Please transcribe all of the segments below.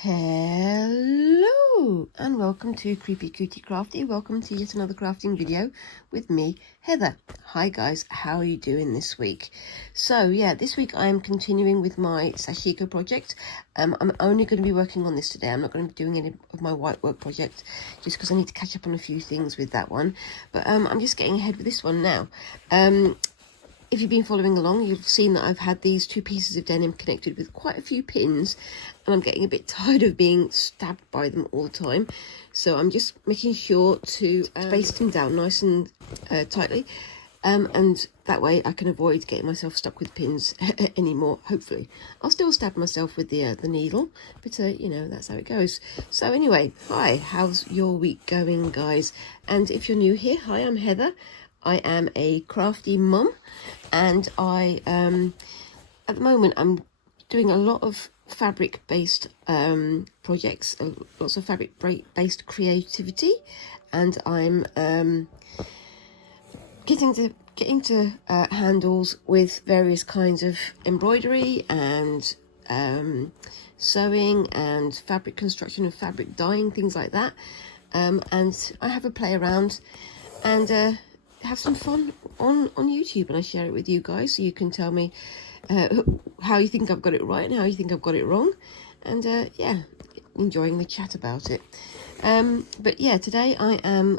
Hello and welcome to Creepy Cootie Crafty. Welcome to yet another crafting video with me, Heather. Hi guys, how are you doing this week? So yeah, this week I am continuing with my Sashiko project. I'm only going to be working on this today. I'm not going to be doing any of my white work project just because I need to catch up on a few things with that one. But I'm just getting ahead with this one now. If you've been following along, you've seen that I've had these two pieces of denim connected with quite a few pins, and I'm getting a bit tired of being stabbed by them all the time. So I'm just making sure to space them down nice and tightly, and that way I can avoid getting myself stuck with pins anymore, hopefully. I'll still stab myself with the needle, but you know, that's how it goes. So anyway, hi, how's your week going, guys? And if you're new here, hi, I'm Heather. I am a crafty mum, and I at the moment I'm doing a lot of fabric based projects, lots of fabric based creativity, and I'm getting to handles with various kinds of embroidery and sewing and fabric construction and fabric dyeing, things like that, and I have a play around and have some fun on YouTube, and I share it with you guys so you can tell me how you think I've got it right and how you think I've got it wrong, and yeah, enjoying the chat about it. But yeah, today I am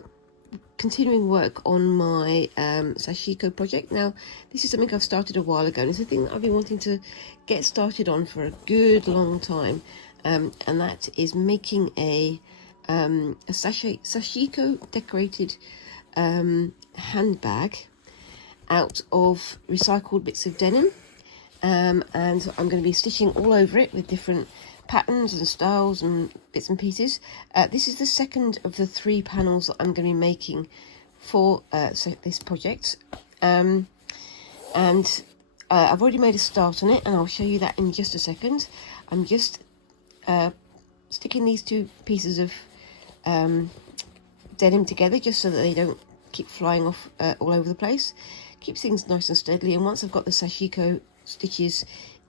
continuing work on my Sashiko project. Now this is something I've started a while ago, and it's a thing that I've been wanting to get started on for a good long time, and that is making a Sashiko decorated handbag out of recycled bits of denim, and I'm going to be stitching all over it with different patterns and styles and bits and pieces. This is the second of the 3 panels that I'm going to be making for this project, and I've already made a start on it, and I'll show you that in just a second. I'm just sticking these 2 pieces of denim together just so that they don't keep flying off all over the place. Keeps things nice and steadily, and once I've got the Sashiko stitches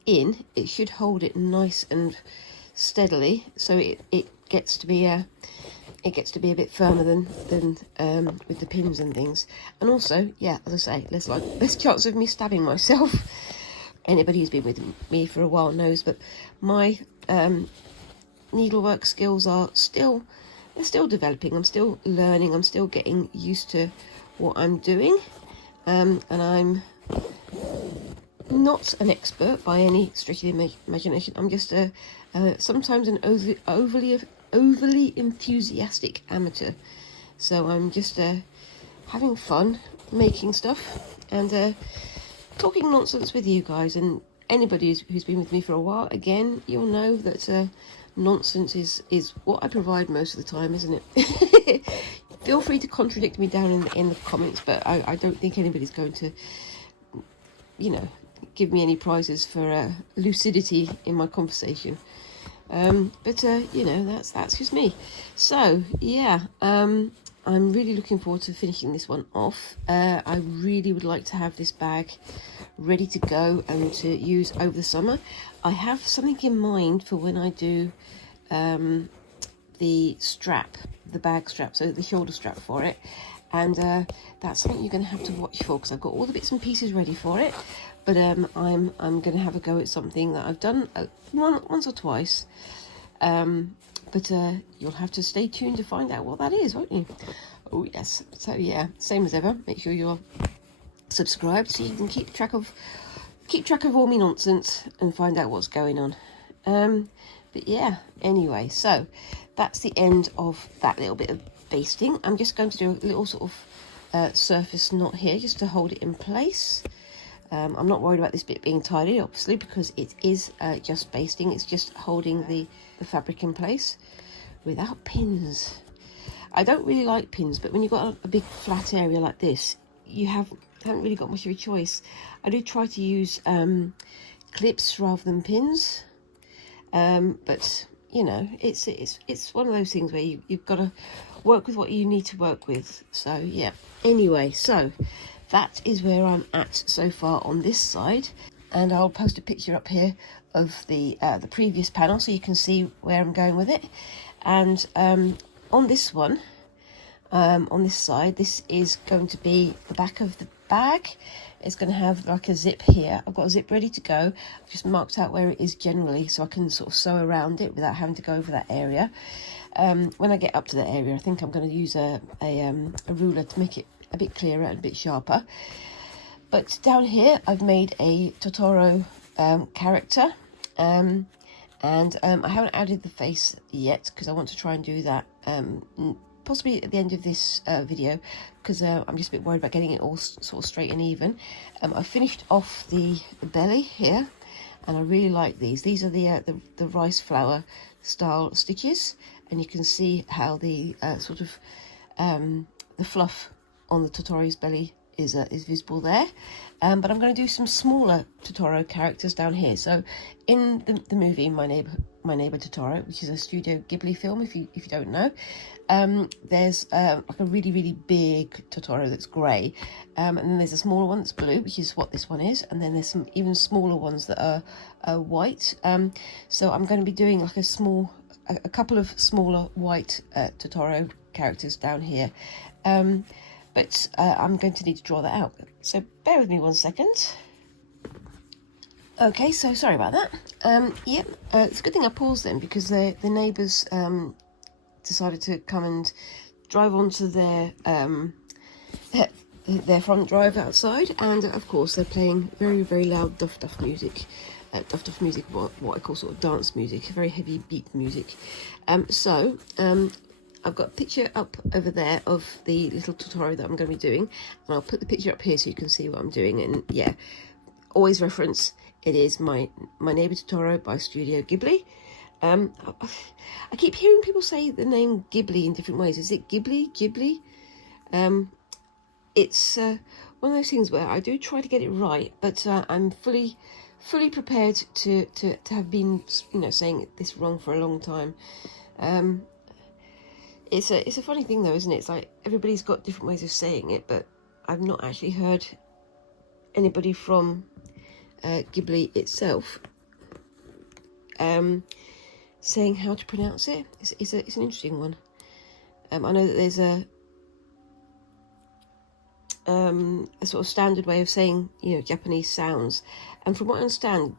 in, it should hold it nice and steadily, so it gets to be a bit firmer than with the pins and things. And also, yeah, as I say, less chance of me stabbing myself. Anybody who's been with me for a while knows, but my needlework skills are still developing. I'm still learning. I'm still getting used to what I'm doing, and I'm not an expert by any stretch of the imagination. I'm just sometimes an overly enthusiastic amateur. So I'm just having fun making stuff and talking nonsense with you guys. And anybody who's been with me for a while, again, you'll know that nonsense is what I provide most of the time, isn't it? Feel free to contradict me down in the comments, but I don't think anybody's going to, you know, give me any prizes for lucidity in my conversation. But you know, that's just me. So yeah, I'm really looking forward to finishing this one off. I really would like to have this bag ready to go and to use over the summer. I have something in mind for when I do the strap, the bag strap, so the shoulder strap for it, and that's something you're going to have to watch for, because I've got all the bits and pieces ready for it, but I'm going to have a go at something that I've done once or twice, but you'll have to stay tuned to find out what that is, won't you? Oh yes. So yeah, same as ever, make sure you're subscribed so you can keep track of all my nonsense and find out what's going on. But yeah, anyway, so that's the end of that little bit of basting. I'm just going to do a little sort of surface knot here just to hold it in place. I'm not worried about this bit being tidy, obviously, because it is just basting. It's just holding the fabric in place without pins. I don't really like pins, but when you've got a big flat area like this, you haven't really got much of a choice. I do try to use clips rather than pins, but you know, it's one of those things where you've got to work with what you need to work with. So yeah, anyway, so that is where I'm at so far on this side. and I'll post a picture up here of the previous panel so you can see where I'm going with it. And on this one, on this side, this is going to be the back of the bag. It's going to have like a zip here. I've got a zip ready to go. I've just marked out where it is generally so I can sort of sew around it without having to go over that area. When I get up to that area, I think I'm going to use a ruler to make it a bit clearer and a bit sharper. But down here, I've made a Totoro character, and I haven't added the face yet because I want to try and do that possibly at the end of this video, because I'm just a bit worried about getting it all sort of straight and even. I finished off the belly here, and I really like these. These are the rice flower style stitches, and you can see how the sort of the fluff on the Totoro's belly is visible there. But I'm going to do some smaller Totoro characters down here. So in the movie My Neighbour Totoro, which is a Studio Ghibli film, if you don't know, there's like a really big Totoro that's grey, and then there's a smaller one that's blue, which is what this one is, and then there's some even smaller ones that are white. So I'm going to be doing like a couple of smaller white Totoro characters down here. But I'm going to need to draw that out. So bear with me 1 second. Okay, so sorry about that. Yep, it's a good thing I paused then, because the neighbours decided to come and drive onto their front drive outside, and of course they're playing very loud duff music. Duff music, what I call sort of dance music, very heavy beat music. I've got a picture up over there of the little Totoro that I'm going to be doing, and I'll put the picture up here so you can see what I'm doing. And yeah, always reference, it is My Neighbour Totoro by Studio Ghibli. I keep hearing people say the name Ghibli in different ways. Is it Ghibli? It's one of those things where I do try to get it right, but I'm fully prepared to have been, saying this wrong for a long time. It's a funny thing though, isn't it? It's like everybody's got different ways of saying it, but I've not actually heard anybody from Ghibli itself saying how to pronounce it. It's an interesting one. I know that there's a sort of standard way of saying, Japanese sounds, and from what I understand,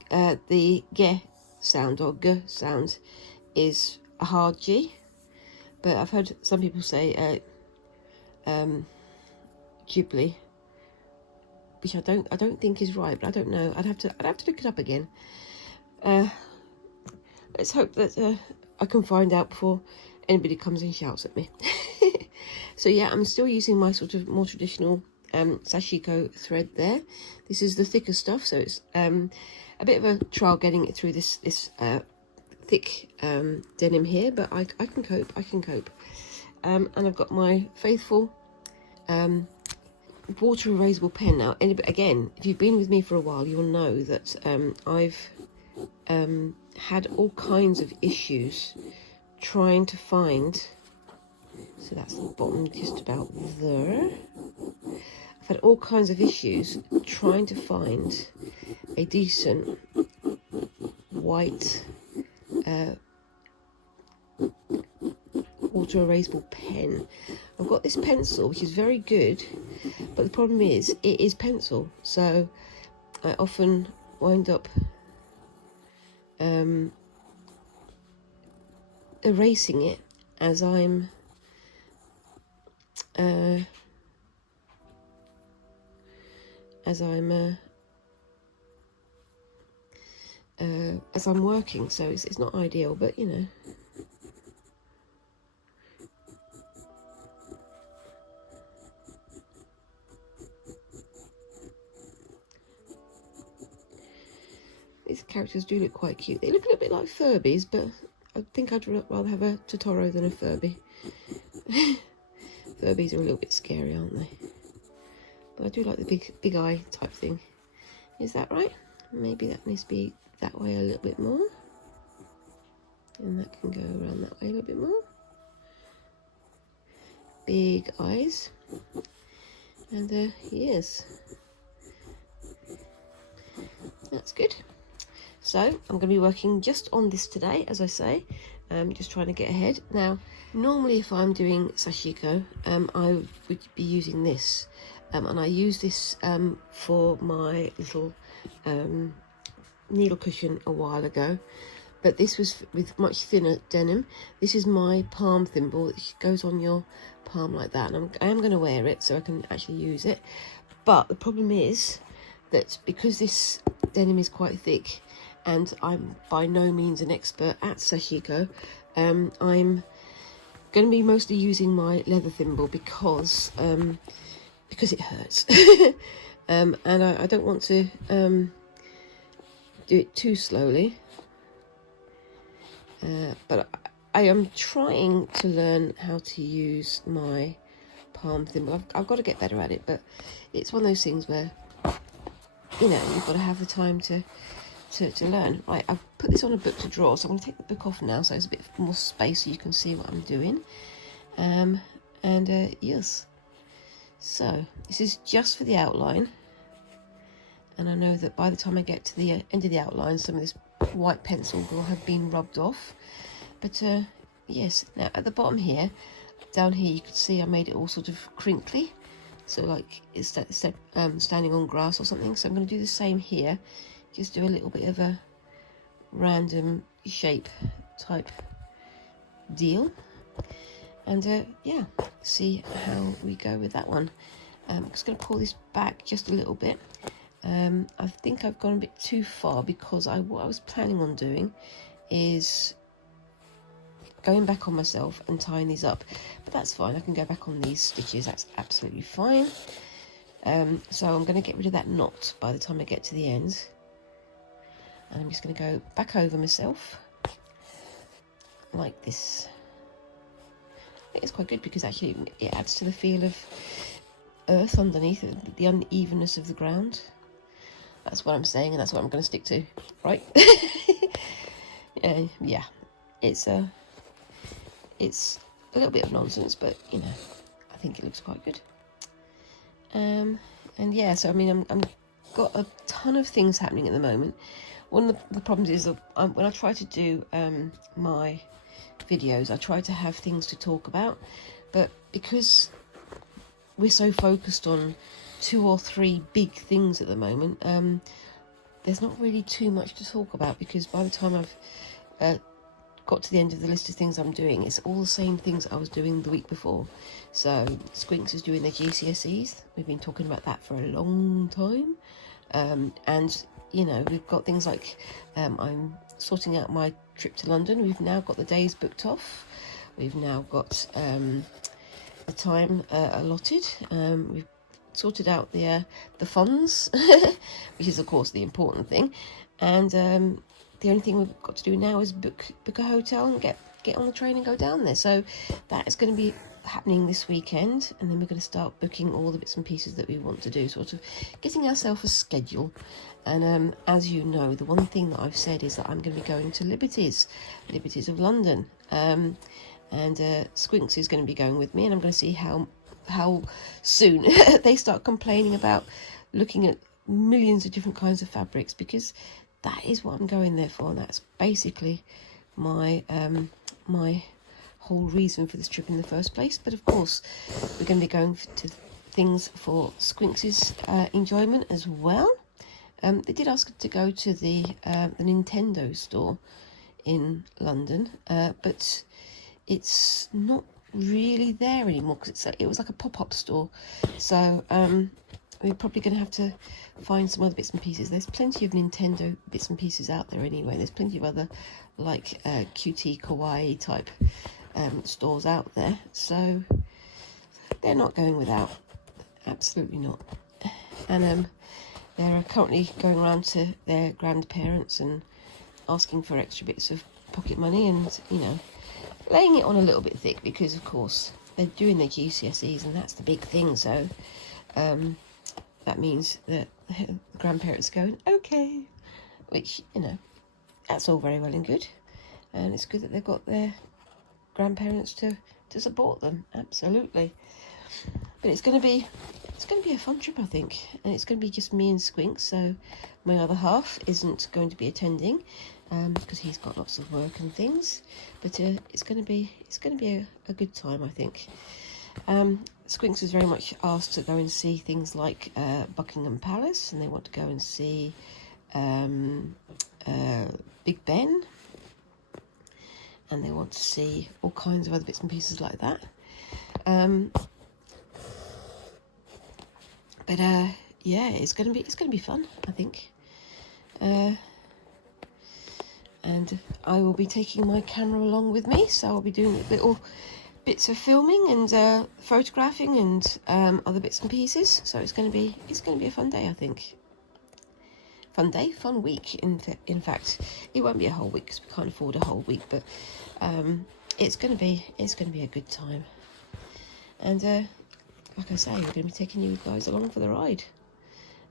the ge sound or g sound is a hard G. But I've heard some people say Ghibli, which I don't think is right, but I don't know. I'd have to look it up again. Let's hope that I can find out before anybody comes and shouts at me. So yeah, I'm still using my sort of more traditional Sashiko thread there. This is the thicker stuff, so it's a bit of a trial getting it through this thick denim here, but I can cope. And I've got my faithful water erasable pen now. And again, if you've been with me for a while, you'll know that I've had all kinds of issues trying to find, so that's the bottom just about there. I've had all kinds of issues trying to find a decent white water erasable pen. I've got this pencil which is very good, but the problem is it is pencil, so I often wind up erasing it as I'm working, so it's not ideal, but these characters do look quite cute. They look a little bit like Furbies, but I think I'd rather have a Totoro than a Furby. Furbies are a little bit scary, aren't they? But I do like the big eye type thing. Is that right? Maybe that needs to be that way a little bit more. And that can go around that way a little bit more. Big eyes. And ears. That's good. So I'm going to be working just on this today, as I say, just trying to get ahead. Now, normally if I'm doing Sashiko, I would be using this, and I use this for my little needle cushion a while ago, but this was with much thinner denim. This is my palm thimble. It goes on your palm like that, and I am going to wear it so I can actually use it. But the problem is that because this denim is quite thick, and I'm by no means an expert at Sashiko, I'm going to be mostly using my leather thimble because it hurts. And I don't want to do it too slowly. But I am trying to learn how to use my palm thimble. I've got to get better at it, but it's one of those things where, you know, you've got to have the time to learn. Right, I've put this on a book to draw, so I'm going to take the book off now so there's a bit more space so you can see what I'm doing. Yes, so this is just for the outline, and I know that by the time I get to the end of the outline, some of this white pencil will have been rubbed off. But yes, now at the bottom here, down here, you could see I made it all sort of crinkly, so like it's standing on grass or something. So I'm going to do the same here. Just do a little bit of a random shape type deal, and yeah, see how we go with that one. I'm just going to pull this back just a little bit. I think I've gone a bit too far, because what I was planning on doing is going back on myself and tying these up, but that's fine. I can go back on these stitches, that's absolutely fine. So I'm going to get rid of that knot by the time I get to the end. And I'm just going to go back over myself like this. I think it's quite good because actually it adds to the feel of earth underneath, the unevenness of the ground. That's what I'm saying, and that's what I'm going to stick to, right? Yeah, it's a little bit of nonsense, but you know, I think it looks quite good. And yeah, so I mean, I'm got a ton of things happening at the moment. One of the problems is that when I try to do my videos, I try to have things to talk about, but because we're so focused on 2 or 3 big things at the moment, there's not really too much to talk about, because by the time I've got to the end of the list of things I'm doing, it's all the same things I was doing the week before. So Squinks is doing their GCSEs. We've been talking about that for a long time, and you know, we've got things like I'm sorting out my trip to London. We've now got the days booked off. We've now got the time allotted. We've sorted out the funds, which is of course the important thing, and the only thing we've got to do now is book a hotel and get on the train and go down there. So that is going to be happening this weekend, and then we're going to start booking all the bits and pieces that we want to do, sort of getting ourselves a schedule. And as you know, the one thing that I've said is that I'm going to be going to Liberties of London, and Squinks is going to be going with me, and I'm going to see how soon they start complaining about looking at millions of different kinds of fabrics, because that is what I'm going there for, and that's basically my my whole reason for this trip in the first place. But of course, we're going to be going to things for Squinks's enjoyment as well. They did ask to go to the Nintendo store in London, but it's not really there anymore, because it was like a pop-up store. So we're probably going to have to find some other bits and pieces. There's plenty of Nintendo bits and pieces out there anyway. There's plenty of other like cutie kawaii type stores out there, so they're not going without, absolutely not. And they're currently going around to their grandparents and asking for extra bits of pocket money, and you know, laying it on a little bit thick, because of course they're doing their GCSEs and that's the big thing. So that means that the grandparents are going, okay, which, you know, that's all very well and good, and it's good that they've got their grandparents to support them, absolutely. But it's going to be a fun trip, I think, and it's going to be just me and Squinks. So my other half isn't going to be attending because he's got lots of work and things. But it's going to be a good time, I think. Squinks is very much asked to go and see things like Buckingham Palace, and they want to go and see Big Ben, and they want to see all kinds of other bits and pieces like that. But yeah, it's gonna be fun, I think. And I will be taking my camera along with me, so I'll be doing little bits of filming and photographing and other bits and pieces. So it's gonna be a fun day, I think. Fun day, fun week. In fact, it won't be a whole week because we can't afford a whole week, but it's gonna be a good time. And like I say, we're gonna be taking you guys along for the ride.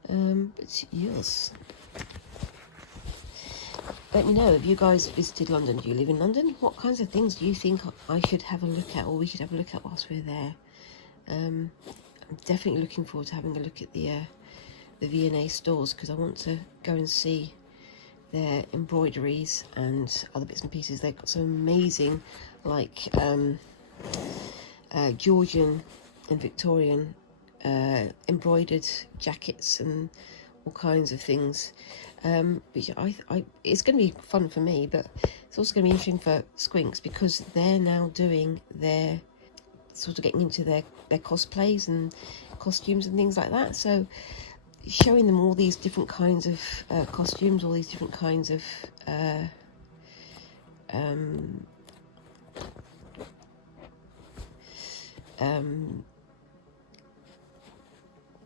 But yes, let me know if you guys visited London. Do you live in London? What kinds of things do you think I should have a look at, or we should have a look at whilst we're there? I'm definitely looking forward to having a look at the V&A stores, because I want to go and see their embroideries and other bits and pieces. They've got some amazing, like Georgian and Victorian embroidered jackets and all kinds of things, which it's going to be fun for me, but it's also going to be interesting for Squinks, because they're now doing their sort of getting into their cosplays and costumes and things like that. So showing them all these different kinds of costumes, all these different kinds of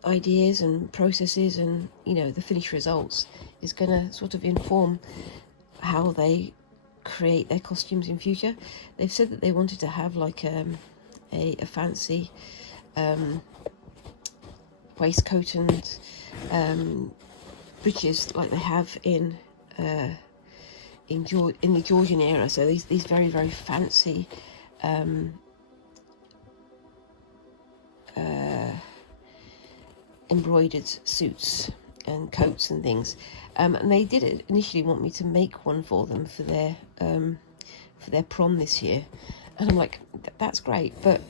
ideas and processes, and the finished results is going to sort of inform how they create their costumes in future. They've said that they wanted to have like a fancy waistcoat and breeches like they have in the Georgian era. So these very, very fancy embroidered suits and coats and things, and they did initially want me to make one for them for their prom this year, and I'm like, that's great, but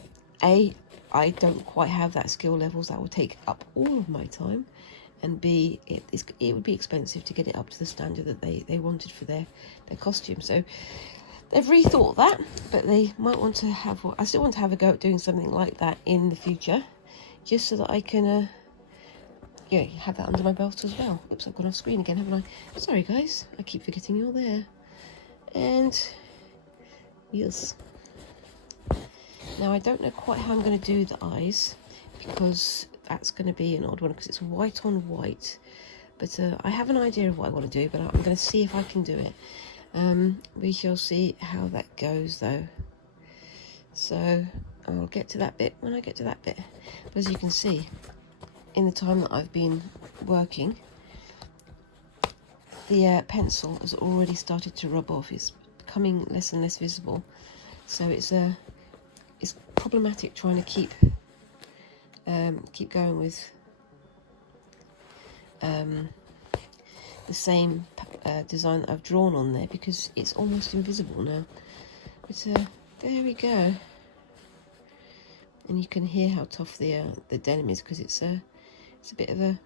I don't quite have that skill levels. That will take up all of my time, and B, it would be expensive to get it up to the standard that they wanted for their costume. So they've rethought that, but they might want to have, I still want to have a go at doing something like that in the future, just so that I can have that under my belt as well. Oops, I've gone off screen again, haven't I? Sorry guys, I keep forgetting you're there. And yes, now I don't know quite how I'm going to do the eyes, because that's going to be an odd one, because it's white on white. But I have an idea of what I want to do, but I'm going to see if I can do it. We shall see how that goes though. So I'll get to that bit when I get to that bit. But as you can see, in the time that I've been working, the pencil has already started to rub off. It's becoming less and less visible. So it's problematic trying to keep going with the same design that I've drawn on there, because it's almost invisible now. But there we go, and you can hear how tough the denim is, because it's a bit of an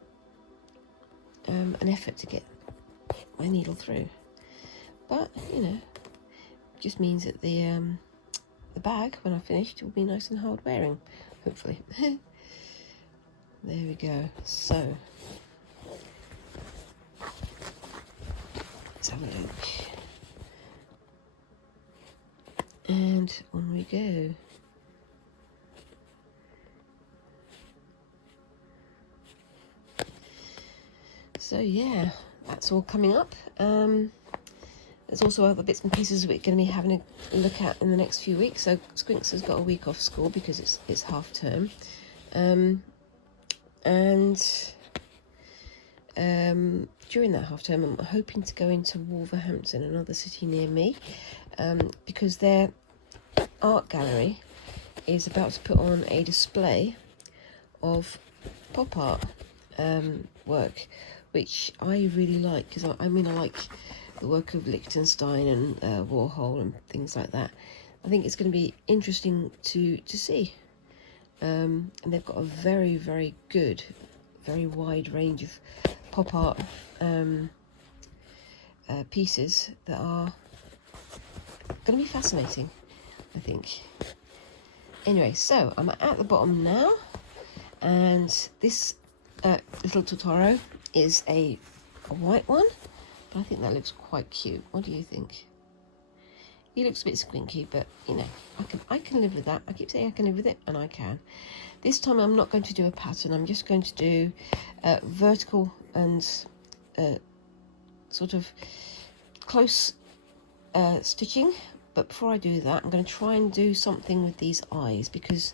effort to get my needle through. But just means that the bag, when I finished, will be nice and hard wearing, hopefully. There we go. So let's have a look, and on we go. So yeah, that's all coming up. There's also other bits and pieces we're going to be having a look at in the next few weeks. So Squinks has got a week off school because it's half term, and during that half term, I'm hoping to go into Wolverhampton, another city near me, because their art gallery is about to put on a display of pop art work, which I really like, because I mean I like the work of Liechtenstein and Warhol and things like that. I think it's going to be interesting to see. And they've got a very, very good, very wide range of pop art pieces that are going to be fascinating, I think. Anyway, so I'm at the bottom now, and this little Totoro is a white one, but I think that looks quite cute. What do you think? He looks a bit squinky, but you know, I can live with that. I keep saying I can live with it, and I can. This time I'm not going to do a pattern. I'm just going to do vertical and sort of close stitching. But before I do that, I'm going to try and do something with these eyes, because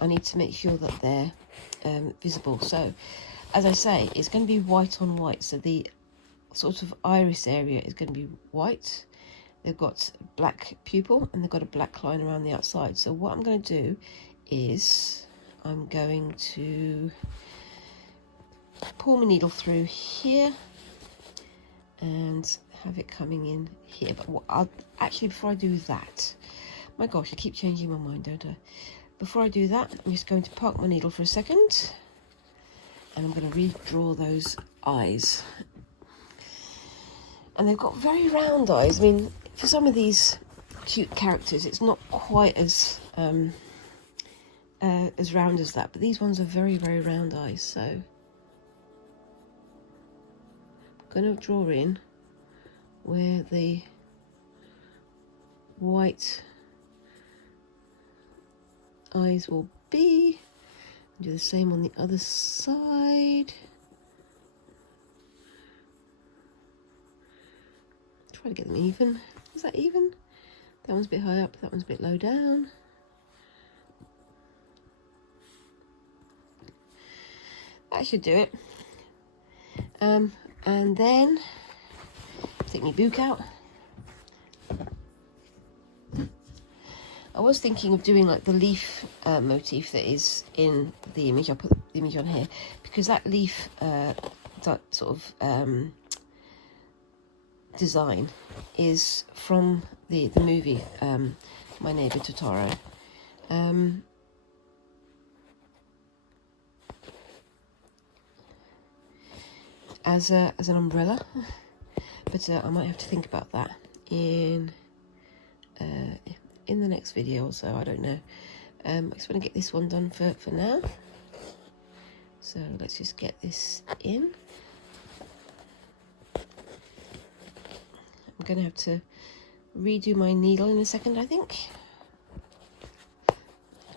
I need to make sure that they're visible. So, as I say, it's going to be white on white. So the sort of iris area is going to be white. They've got black pupil and they've got a black line around the outside. So what I'm going to do is I'm going to pull my needle through here and have it coming in here. But what I'll actually, before I do that, my gosh, I keep changing my mind, don't I? Before I do that, I'm just going to park my needle for a second, and I'm going to redraw those eyes. And they've got very round eyes. I mean, for some of these cute characters, it's not quite as round as that, but these ones are very, very round eyes. So I'm going to draw in where the white eyes will be. Do the same on the other side. Try to get them even. Is that even? That one's a bit high up, that one's a bit low down. That should do it. And then take my book out. I was thinking of doing like the leaf motif that is in the image. I'll put the image on here, because that leaf that sort of design is from the movie My Neighbour Totoro. As an umbrella, but I might have to think about that in the next video or so. I don't know. I just want to get this one done for now. So let's just get this in. I'm going to have to redo my needle in a second, I think.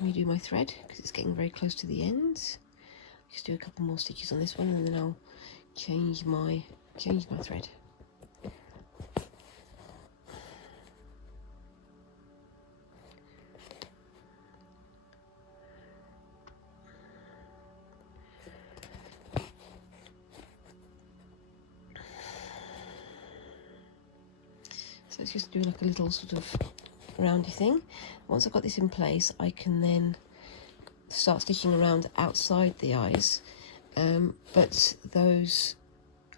Redo my thread, because it's getting very close to the end. Just do a couple more stitches on this one, and then I'll change my thread. So it's just doing like a little sort of roundy thing. Once I've got this in place, I can then start stitching around outside the eyes, but those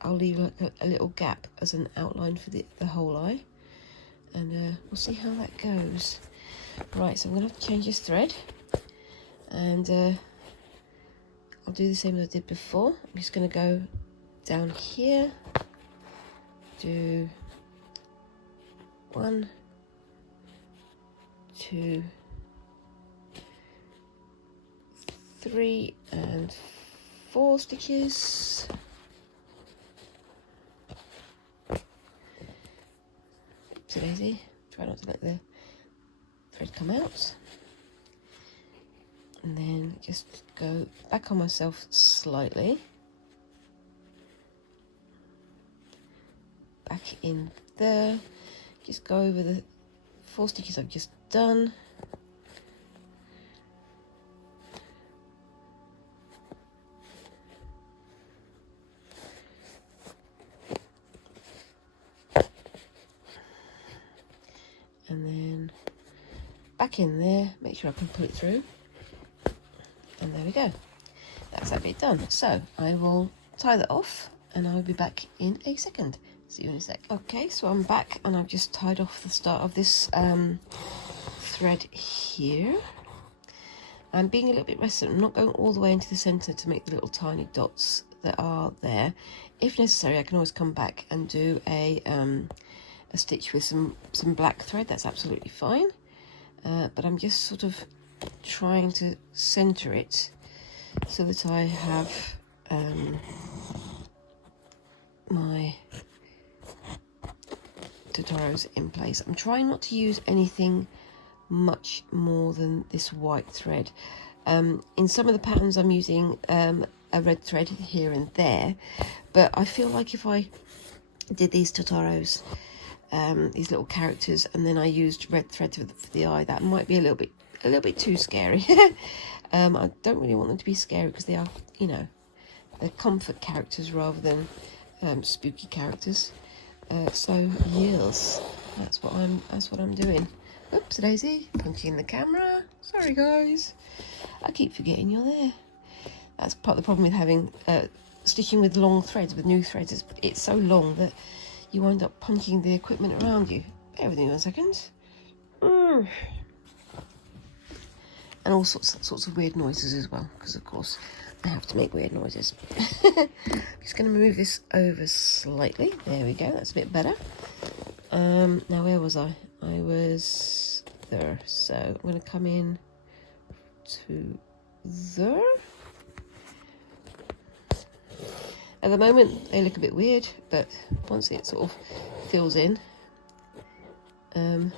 I'll leave like a little gap as an outline for the whole eye, and we'll see how that goes. Right, so I'm going to have to change this thread, and I'll do the same as I did before. I'm just going to go down here, do 1, 2, 3 and 4 stitches. Oopsie daisy, try not to let the thread come out. And then just go back on myself slightly. Back in there. Just go over the 4 stitches I've just done. And then back in there, make sure I can pull it through. And there we go. that's that bit done. So I will tie that off and I'll be back in a second. See you in a sec. Okay, so I'm back and I've just tied off the start of this thread here. I'm being a little bit reticent. I'm not going all the way into the centre to make the little tiny dots that are there. If necessary, I can always come back and do a stitch with some black thread. That's absolutely fine. But I'm just sort of trying to centre it so that I have my Totoros in place. I'm trying not to use anything much more than this white thread. In some of the patterns I'm using a red thread here and there, but I feel like if I did these Totoros, these little characters, and then I used red thread for the eye, that might be a little bit too scary. I don't really want them to be scary because they are, you know, they're comfort characters rather than spooky characters. So yes, that's what I'm doing. Oops, Daisy, punching the camera. Sorry guys, I keep forgetting you're there. That's part of the problem with having stitching with long threads, with new threads. Is it's so long that you wind up punching the equipment around you. Bear with me 1 second. And all sorts of weird noises as well, because of course I have to make weird noises. Just going to move this over slightly. There we go. That's a bit better. Now where was I? I was there. So I'm going to come in to there. At the moment they look a bit weird, but once it sort of fills in, oh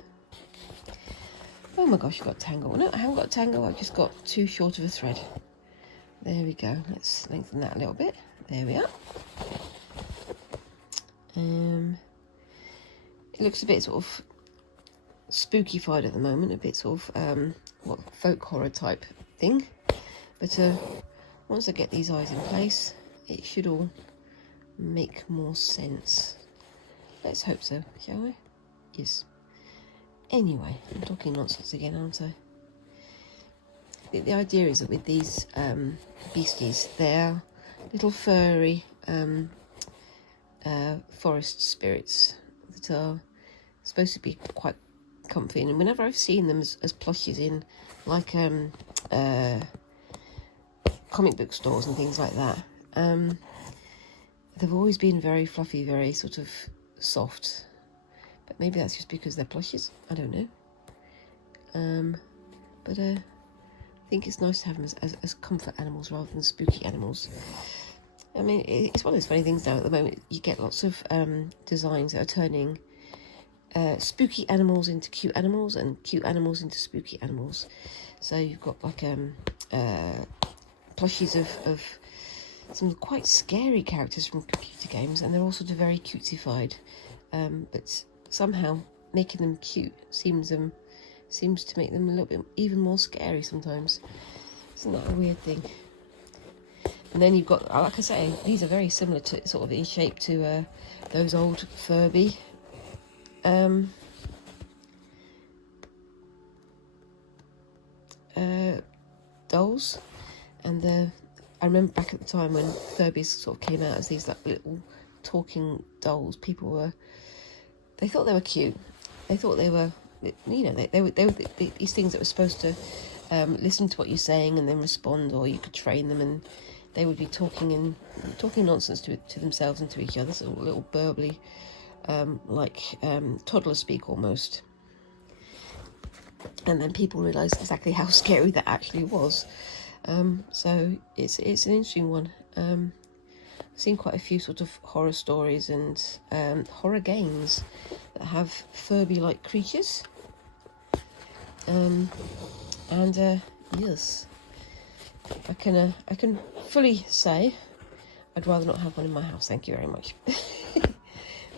my gosh, I've got a tangle. No, I haven't got a tangle, I've just got too short of a thread. There we go. Let's lengthen that a little bit. There we are. It looks a bit sort of spooky-fied at the moment, a bit sort of folk horror type thing. But once I get these eyes in place, it should all make more sense. Let's hope so, shall we? Yes. Anyway, I'm talking nonsense again, aren't I? The idea is that with these beasties, they're little furry forest spirits that are supposed to be quite comfy. And whenever I've seen them as plushies in like comic book stores and things like that, they've always been very fluffy, very sort of soft. But maybe that's just because they're plushies. I don't know. But I think it's nice to have them as comfort animals rather than spooky animals. I mean, it's one of those funny things now at the moment. You get lots of designs that are turning spooky animals into cute animals and cute animals into spooky animals. So you've got like plushies of some quite scary characters from computer games, and they're all sort of very cutesy-fied. But somehow making them cute seems to make them a little bit even more scary sometimes. Isn't that a weird thing? And then you've got, like I say, these are very similar to, sort of in shape to those old Furby dolls. And I remember back at the time when Furbies sort of came out as these like little talking dolls, they thought they were cute. They thought they were, you know, they were these things that were supposed to listen to what you're saying and then respond, or you could train them and they would be talking nonsense to themselves and to each other, sort of little burbly, like toddler speak almost. And then people realised exactly how scary that actually was. So it's an interesting one. I've seen quite a few sort of horror stories and horror games that have Furby-like creatures. Yes, I can fully say I'd rather not have one in my house. Thank you very much.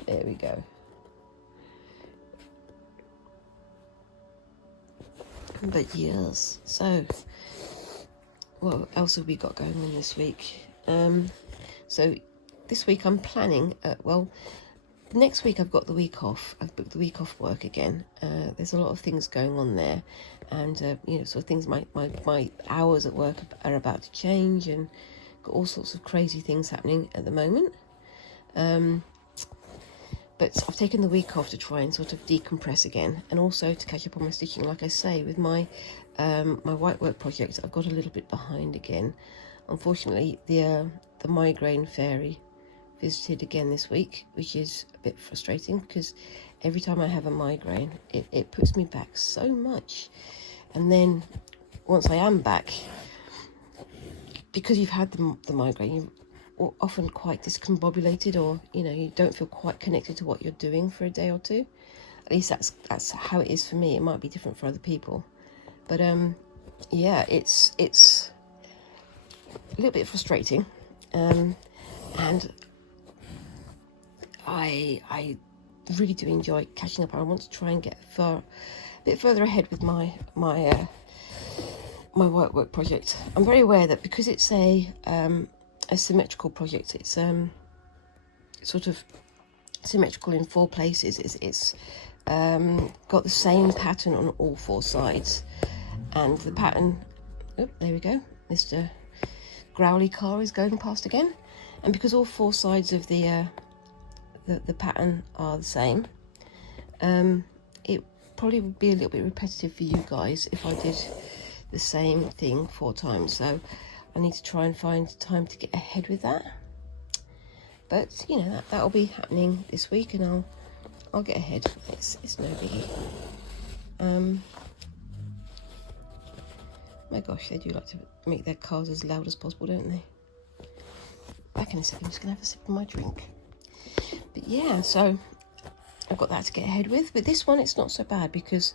There we go. But yes, so what else have we got going on this week? So this week I'm planning, next week I've got the week off. I've booked the week off work again. There's a lot of things going on there, and you know, sort of things. My hours at work are about to change, and got all sorts of crazy things happening at the moment. But I've taken the week off to try and sort of decompress again, and also to catch up on my stitching. Like I say, with my my white work project, I've got a little bit behind again. Unfortunately, the migraine fairy visited again this week, which is a bit frustrating because every time I have a migraine, it puts me back so much. And then once I am back, because you've had the migraine, you're often quite discombobulated, or you know, you don't feel quite connected to what you're doing for a day or two. At least that's how it is for me. It might be different for other people, but yeah, it's a little bit frustrating, and I really do enjoy catching up. I want to try and get a bit further ahead with my white work project. I'm very aware that because it's a symmetrical project, it's sort of symmetrical in 4 places. It's got the same pattern on all 4 sides, and the pattern, oh, there we go, Mr. Growly car is going past again. And because all 4 sides of the pattern are the same, it probably would be a little bit repetitive for you guys if I did the same thing 4 times. So I need to try and find time to get ahead with that. But you know, that'll be happening this week, and I'll get ahead. It's no biggie. My gosh, they do like to make their cars as loud as possible, don't they? Back in a second, I'm just gonna have a sip of my drink. But yeah, so I've got that to get ahead with. But this one, it's not so bad because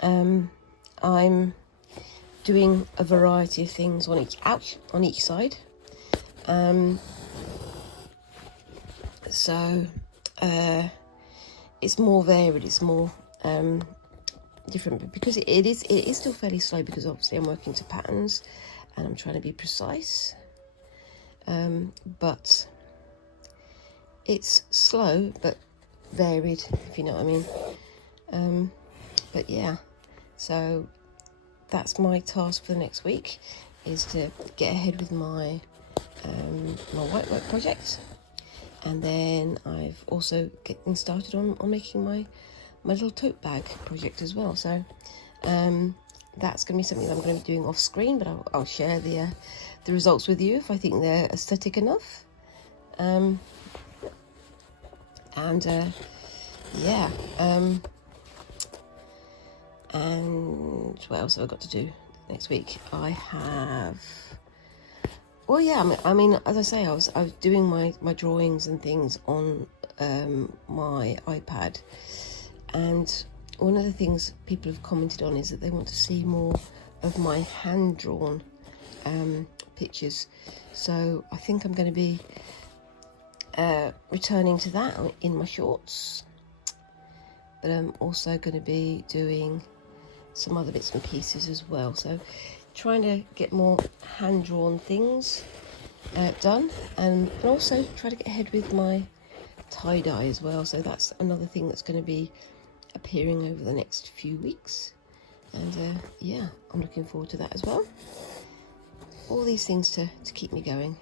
I'm doing a variety of things on each side. So it's more varied. It's more different, but because it is still fairly slow, because obviously I'm working to patterns and I'm trying to be precise. But it's slow but varied, if you know what I mean. But yeah, so that's my task for the next week, is to get ahead with my my white work project, and then I've also getting started on making my little tote bag project as well. So that's going to be something that I'm going to be doing off screen, but I'll share the results with you if I think they're aesthetic enough. Yeah, and what else have I got to do next week? I have, well, yeah, I mean, as I say, I was doing my drawings and things on my iPad, and one of the things people have commented on is that they want to see more of my hand-drawn pictures. So I think I'm going to be returning to that in my shorts, but I'm also going to be doing some other bits and pieces as well. So trying to get more hand-drawn things done, and also try to get ahead with my tie-dye as well. So that's another thing that's going to be appearing over the next few weeks, and yeah, I'm looking forward to that as well. All these things to keep me going.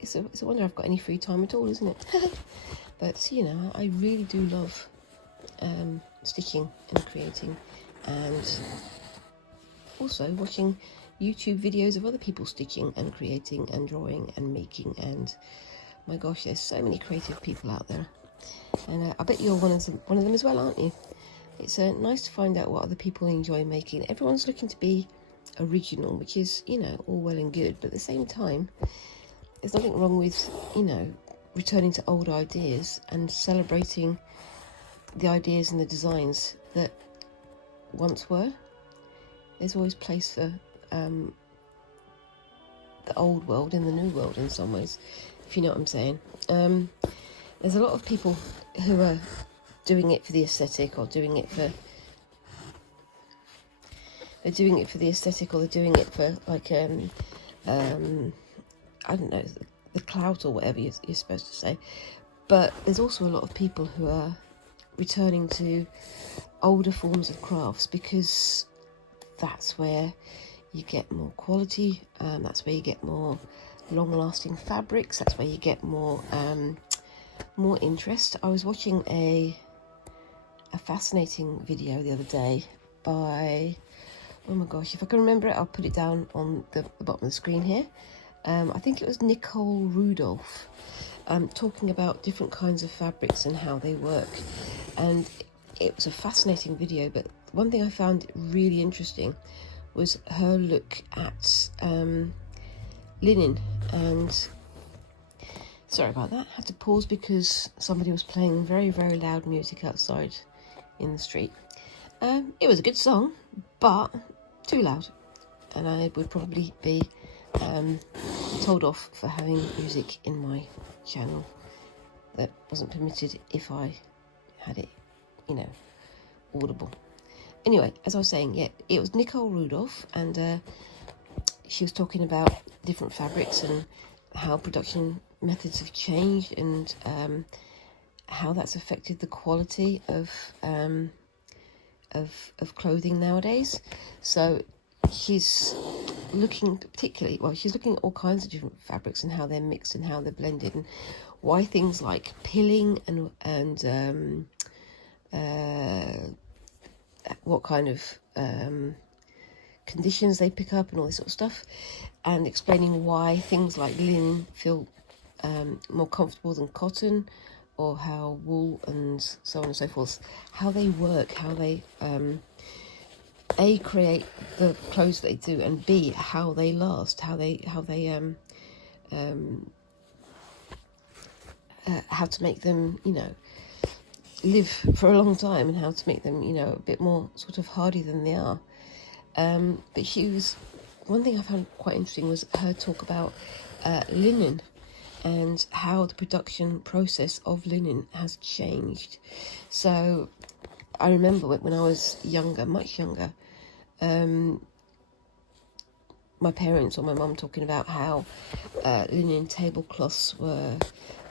It's a wonder I've got any free time at all, isn't it? But you know, I really do love stitching and creating, and also watching YouTube videos of other people stitching and creating and drawing and making. And my gosh, there's so many creative people out there, and I bet you're one of them as well, aren't you? It's nice to find out what other people enjoy making. Everyone's looking to be original, which is, you know, all well and good, but at the same time, there's nothing wrong with, you know, returning to old ideas and celebrating the ideas and the designs that once were. There's always place for the old world in the new world in some ways, if you know what I'm saying. There's a lot of people who are doing it for the aesthetic, or doing it for the aesthetic, or they're doing it for like I don't know, the clout or whatever you're supposed to say. But there's also a lot of people who are returning to older forms of crafts because that's where you get more quality, that's where you get more long-lasting fabrics, that's where you get more interest. I was watching a fascinating video the other day by, oh my gosh, if I can remember it, I'll put it down on the bottom of the screen here. I think it was Nicole Rudolph, talking about different kinds of fabrics and how they work. And it was a fascinating video, but one thing I found really interesting was her look at linen. And sorry about that, I had to pause because somebody was playing very, very loud music outside in the street. It was a good song, but too loud, and I would probably be told off for having music in my channel that wasn't permitted if I had it, audible. Anyway, as I was saying, yeah, it was Nicole Rudolph, and she was talking about different fabrics and how production methods have changed, and how that's affected the quality of clothing nowadays. So she's looking she's looking at all kinds of different fabrics and how they're mixed and how they're blended, and why things like pilling and what kind of conditions they pick up and all this sort of stuff, and explaining why things like linen feel more comfortable than cotton, or how wool and so on and so forth, how they work, how they A, create the clothes that they do, and B, how they last, how to make them, live for a long time, and how to make them, a bit more sort of hardy than they are. But one thing I found quite interesting was her talk about linen, and how the production process of linen has changed. So I remember when I was younger, much younger, my parents or my mum talking about how linen tablecloths were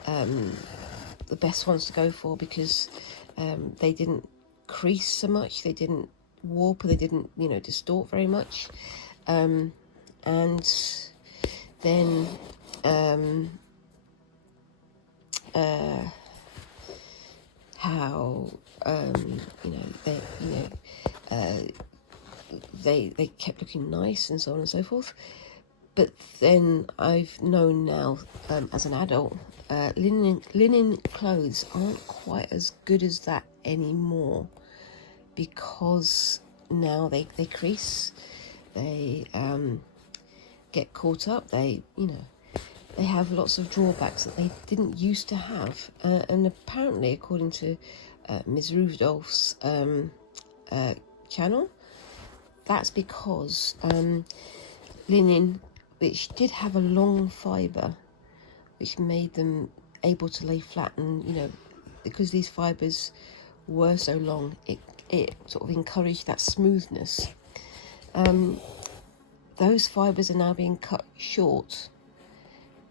the best ones to go for, because they didn't crease so much, they didn't warp, or they didn't, distort very much. And then how they kept looking nice and so on and so forth. But then I've known now, as an adult, linen clothes aren't quite as good as that anymore, because now they crease, they get caught up, they have lots of drawbacks that they didn't used to have, and apparently, according to Ms. Rudolph's channel, that's because linen, which did have a long fibre, which made them able to lay flat, and because these fibres were so long, it sort of encouraged that smoothness. Those fibres are now being cut short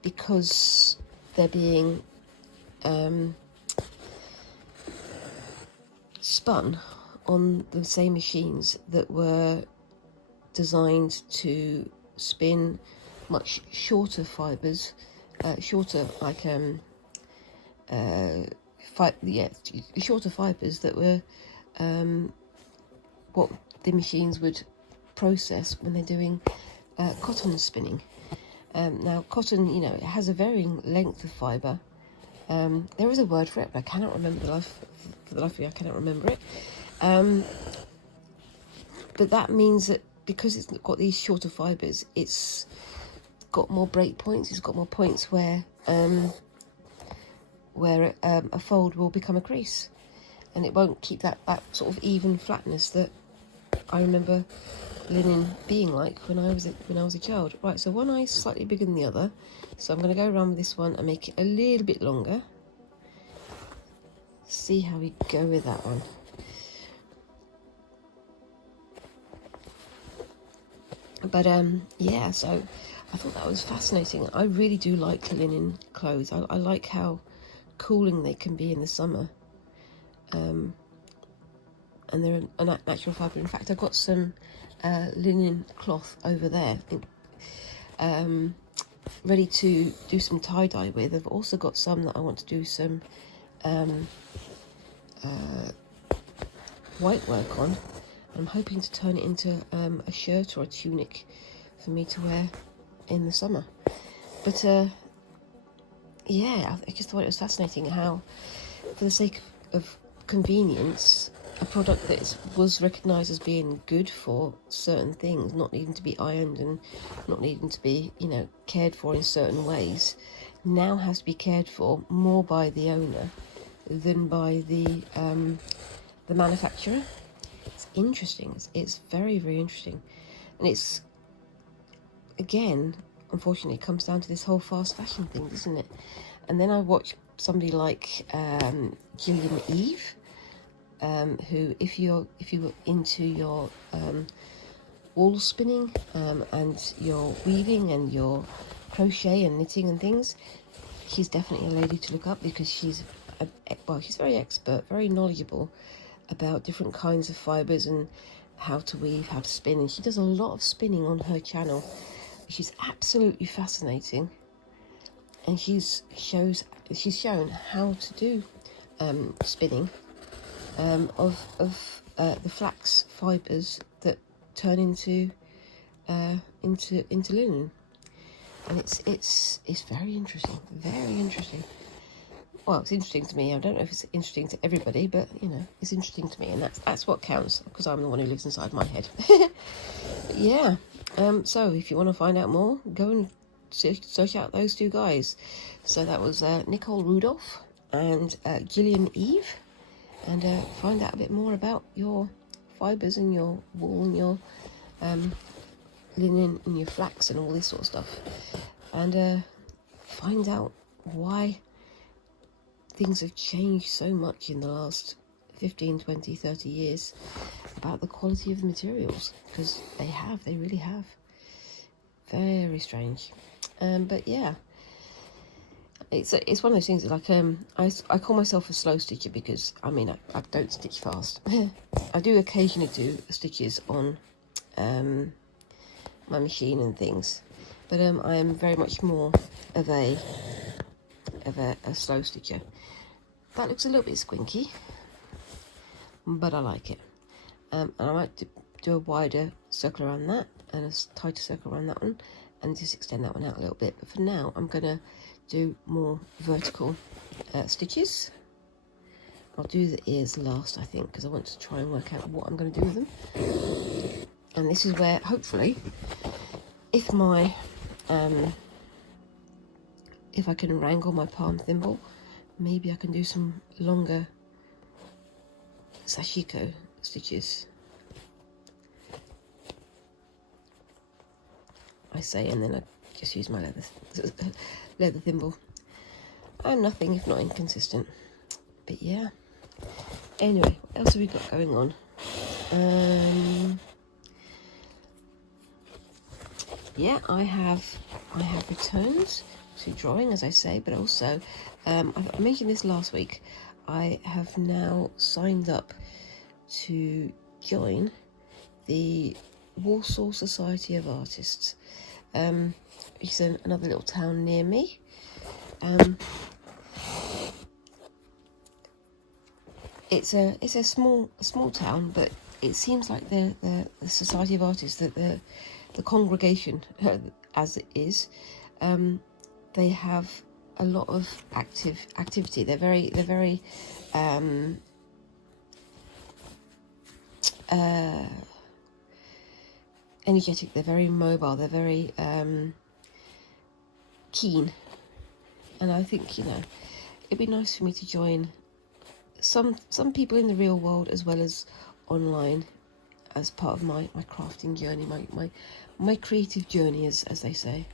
because they're being spun on the same machines that were designed to spin much shorter fibres, shorter fibres that were what the machines would process when they're doing cotton spinning. Now cotton, it has a varying length of fibre. There is a word for it, but I cannot remember for the life of me, I cannot remember it. But that means that because it's got these shorter fibres, it's got more break points. It's got more points where a fold will become a crease, and it won't keep that sort of even flatness that I remember linen being like when I was a child. Right, so one eye's slightly bigger than the other, so I'm going to go around with this one and make it a little bit longer. See how we go with that one. But yeah, so I thought that was fascinating. I really do like linen clothes. I like how cooling they can be in the summer. And they're a natural fibre. In fact, I've got some linen cloth over there, ready to do some tie-dye with. I've also got some that I want to do some white work on. I'm hoping to turn it into a shirt or a tunic for me to wear in the summer. But yeah, I just thought it was fascinating how, for the sake of convenience, a product that was recognised as being good for certain things, not needing to be ironed and not needing to be, cared for in certain ways, now has to be cared for more by the owner than by the manufacturer. It's interesting. It's very, very interesting. And it's, again, unfortunately, it comes down to this whole fast fashion thing, doesn't it? And then I watch somebody like Gillian Eve, who, if you were into your wool spinning and your weaving and your crochet and knitting and things, she's definitely a lady to look up, because she's very expert, very knowledgeable about different kinds of fibres and how to weave, how to spin, and she does a lot of spinning on her channel. She's absolutely fascinating, and she's shown how to do spinning of the flax fibres that turn into linen, and it's very interesting, very interesting. Well, it's interesting to me. I don't know if it's interesting to everybody, but it's interesting to me, and that's what counts, because I'm the one who lives inside my head. But yeah. So if you want to find out more, go and search out those two guys. So that was Nicole Rudolph and Gillian Eve, and find out a bit more about your fibres and your wool and your linen and your flax and all this sort of stuff, and find out why things have changed so much in the last 15, 20, 30 years about the quality of the materials, because they really have. Very strange. But yeah, it's one of those things that, like, I call myself a slow stitcher, because I don't stitch fast. I do occasionally do stitches on my machine and things, but I am very much more of a slow stitcher. That looks a little bit squinky, but I like it. And I might do a wider circle around that and a tighter circle around that one, and just extend that one out a little bit. But for now, I'm going to do more vertical stitches. I'll do the ears last, I think, because I want to try and work out what I'm going to do with them. And this is where, hopefully, if I can wrangle my palm thimble, maybe I can do some longer Sashiko stitches. I say, and then I just use my leather thimble. I'm nothing if not inconsistent. But yeah. Anyway, what else have we got going on? Yeah, I have returned to drawing, as I say, but also I mentioned this last week. I have now signed up to join the Warsaw Society of Artists. It's another little town near me. It's a small town, but it seems like the Society of Artists, that the congregation, as it is, they have a lot of activity. They're very energetic. They're very mobile. They're very keen, and I think it'd be nice for me to join some people in the real world as well as online, as part of my crafting journey, my creative journey, as they say.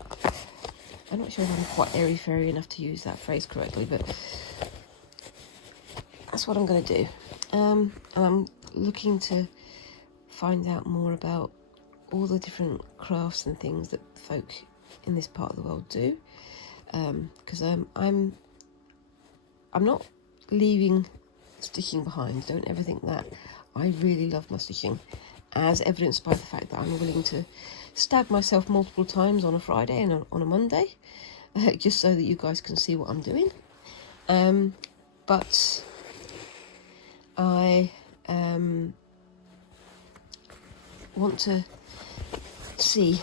I'm not sure if I'm quite airy-fairy enough to use that phrase correctly, but that's what I'm going to do. And I'm looking to find out more about all the different crafts and things that folk in this part of the world do, because I'm I'm not leaving stitching behind. Don't ever think that. I really love my stitching, as evidenced by the fact that I'm willing to stab myself multiple times on a Friday and on a Monday, just so that you guys can see what I'm doing. But I want to see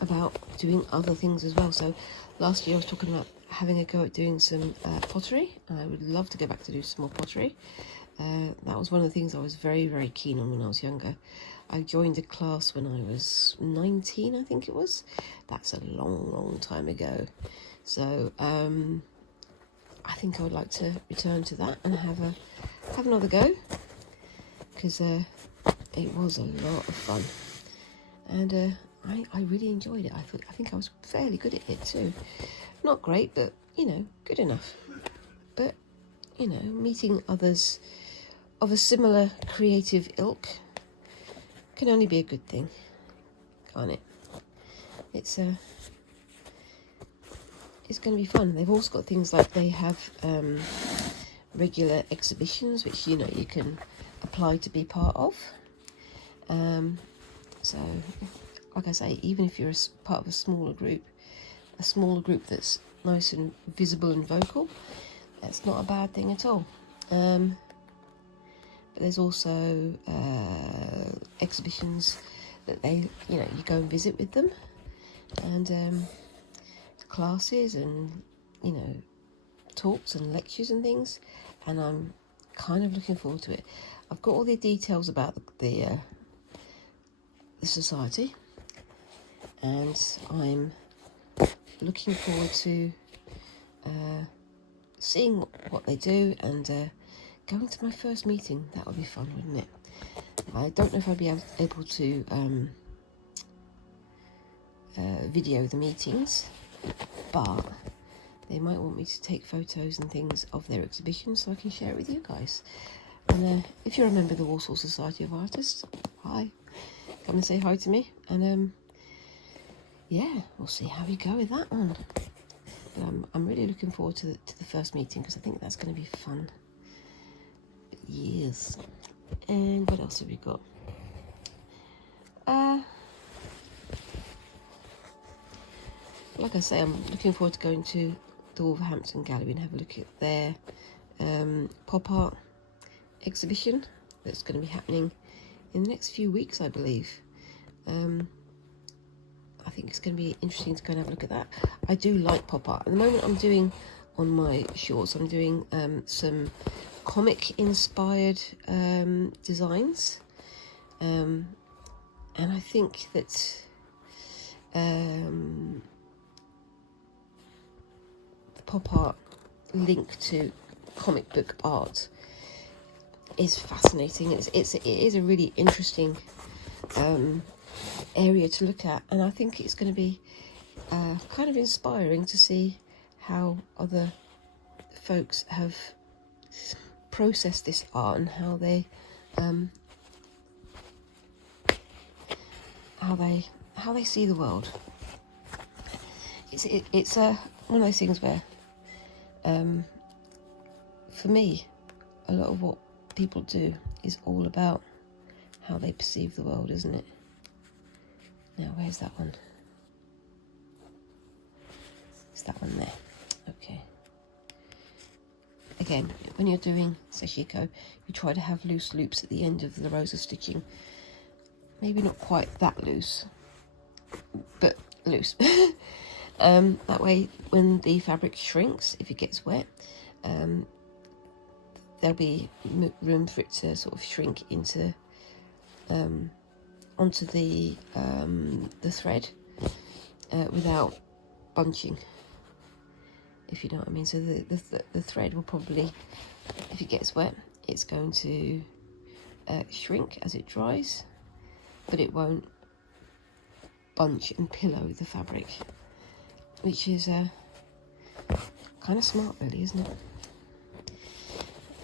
about doing other things as well. So last year I was talking about having a go at doing some pottery. I would love to go back to do some more pottery. That was one of the things I was very, very keen on when I was younger. I joined a class when I was 19, I think it was. That's a long, long time ago. So I think I would like to return to that and have another go, because it was a lot of fun, and I really enjoyed it. I think I was fairly good at it too. Not great, but good enough. But meeting others of a similar creative ilk can only be a good thing, can't it? It's going to be fun. They've also got things like they have regular exhibitions, which you can apply to be part of. So, like I say, even if you're part of a smaller group that's nice and visible and vocal, that's not a bad thing at all. But there's also exhibitions that they, you go and visit with them, and classes and talks and lectures and things, and I'm kind of looking forward to it. I've got all the details about the society, and I'm looking forward to seeing what they do and going to my first meeting. That would be fun, wouldn't it? I don't know if I'd be able to video the meetings, but they might want me to take photos and things of their exhibition so I can share it with you guys. And if you're a member of the Warsaw Society of Artists, hi, come and say hi to me, and yeah, we'll see how we go with that one. But I'm really looking forward to the first meeting, because I think that's going to be fun. But yes. And what else have we got? Like I say, I'm looking forward to going to the Wolverhampton Gallery and have a look at their pop art exhibition that's going to be happening in the next few weeks, I believe. I think it's going to be interesting to go and have a look at that. I do like pop art. At the moment, I'm doing on my shorts, I'm doing some comic inspired designs, and I think that the pop art link to comic book art is fascinating. It is a really interesting area to look at, and I think it's going to be kind of inspiring to see how other folks have processed this art and how they see the world. It's one of those things where for me, a lot of what people do is all about how they perceive the world, isn't it? Now, where's that one? It's that one there. Okay. Again, when you're doing Sashiko, you try to have loose loops at the end of the rows of stitching. Maybe not quite that loose, but loose. That way, when the fabric shrinks, if it gets wet, there'll be room for it to sort of shrink into onto the thread without bunching, if you know what I mean. So the thread will probably, if it gets wet, it's going to shrink as it dries, but it won't bunch and pillow the fabric, which is kind of smart, really, isn't it?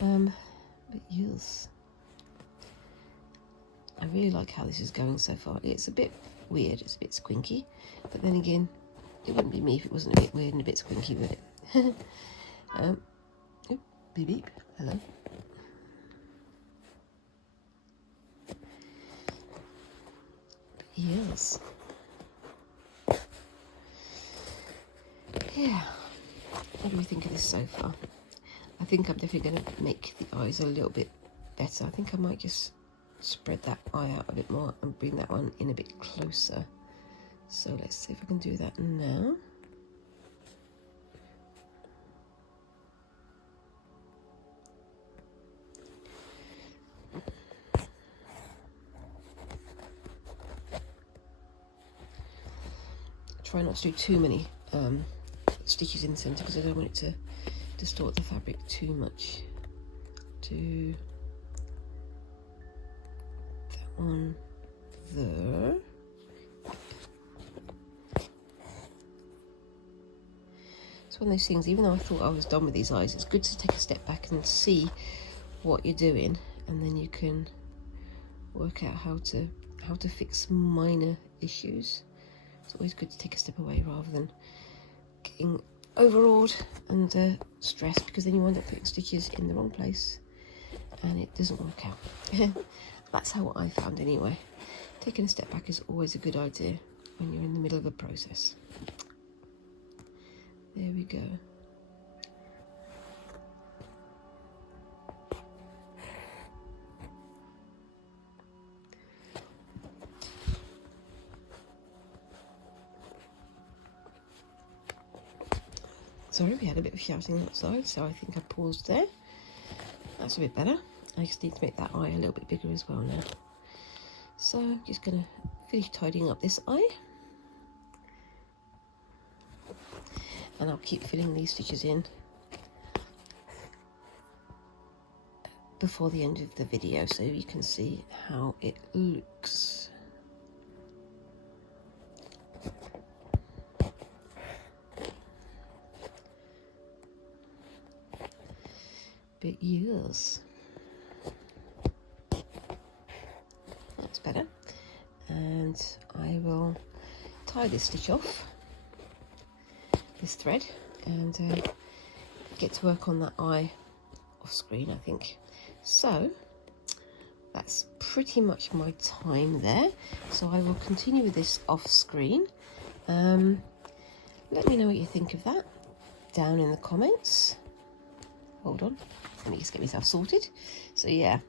But yes, I really like how this is going so far. It's a bit weird, it's a bit squinky, but then again, it wouldn't be me if it wasn't a bit weird and a bit squinky, would it? Beep beep. Hello. Yes. Yeah. What do we think of this so far? I think I'm definitely going to make the eyes a little bit better. I think I might just spread that eye out a bit more and bring that one in a bit closer. So let's see if I can do that now. Try not to do too many stitches in the centre because I don't want it to distort the fabric too much. Do that one there. It's one of those things, even though I thought I was done with these eyes, it's good to take a step back and see what you're doing, and then you can work out how to fix minor issues. It's always good to take a step away rather than getting overawed and stressed, because then you end up putting stitches in the wrong place and it doesn't work out. That's how I found anyway. Taking a step back is always a good idea when you're in the middle of a process. There we go. Sorry, we had a bit of shouting outside, so I think I paused there. That's a bit better. I just need to make that eye a little bit bigger as well now. So I'm just going to finish tidying up this eye. And I'll keep filling these stitches in before the end of the video so you can see how it looks. But yes, that's better. And I will tie this stitch off, this thread, and get to work on that eye off screen, I think. So that's pretty much my time there. So I will continue with this off screen. Let me know what you think of that down in the comments. Hold on, let me just get myself sorted. So yeah,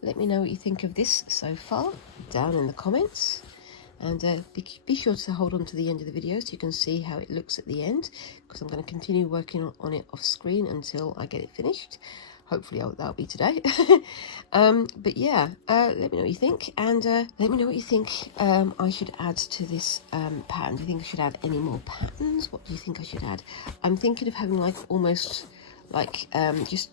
let me know what you think of this so far down in the comments. And be sure to hold on to the end of the video so you can see how it looks at the end, because I'm going to continue working on it off screen until I get it finished. Hopefully that'll be today. But yeah, let me know what you think, and let me know what you think I should add to this pattern. Do you think I should add any more patterns? What do you think I should add? I'm thinking of having like almost like just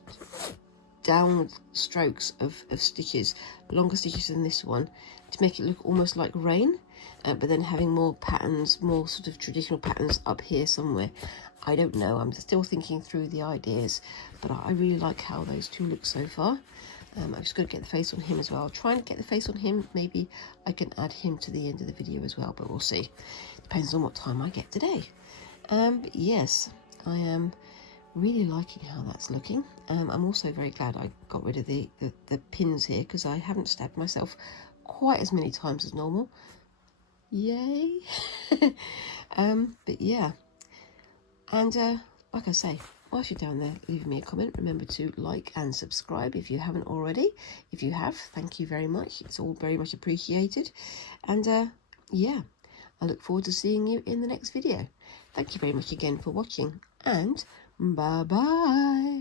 downward strokes of stitches, longer stitches than this one, to make it look almost like rain, but then having more patterns, more sort of traditional patterns up here somewhere. I don't know, I'm still thinking through the ideas, but I really like how those two look so far. I've just got to get the face on him as well. Trying to get the face on him, maybe I can add him to the end of the video as well, but we'll see. Depends on what time I get today. But yes, I am really liking how that's looking. I'm also very glad I got rid of the pins here, because I haven't stabbed myself quite as many times as normal. Yay. But yeah, and like I say, whilst you're down there leaving me a comment, remember to like and subscribe if you haven't already. If you have, thank you very much, it's all very much appreciated. And yeah, I look forward to seeing you in the next video. Thank you very much again for watching, and bye bye.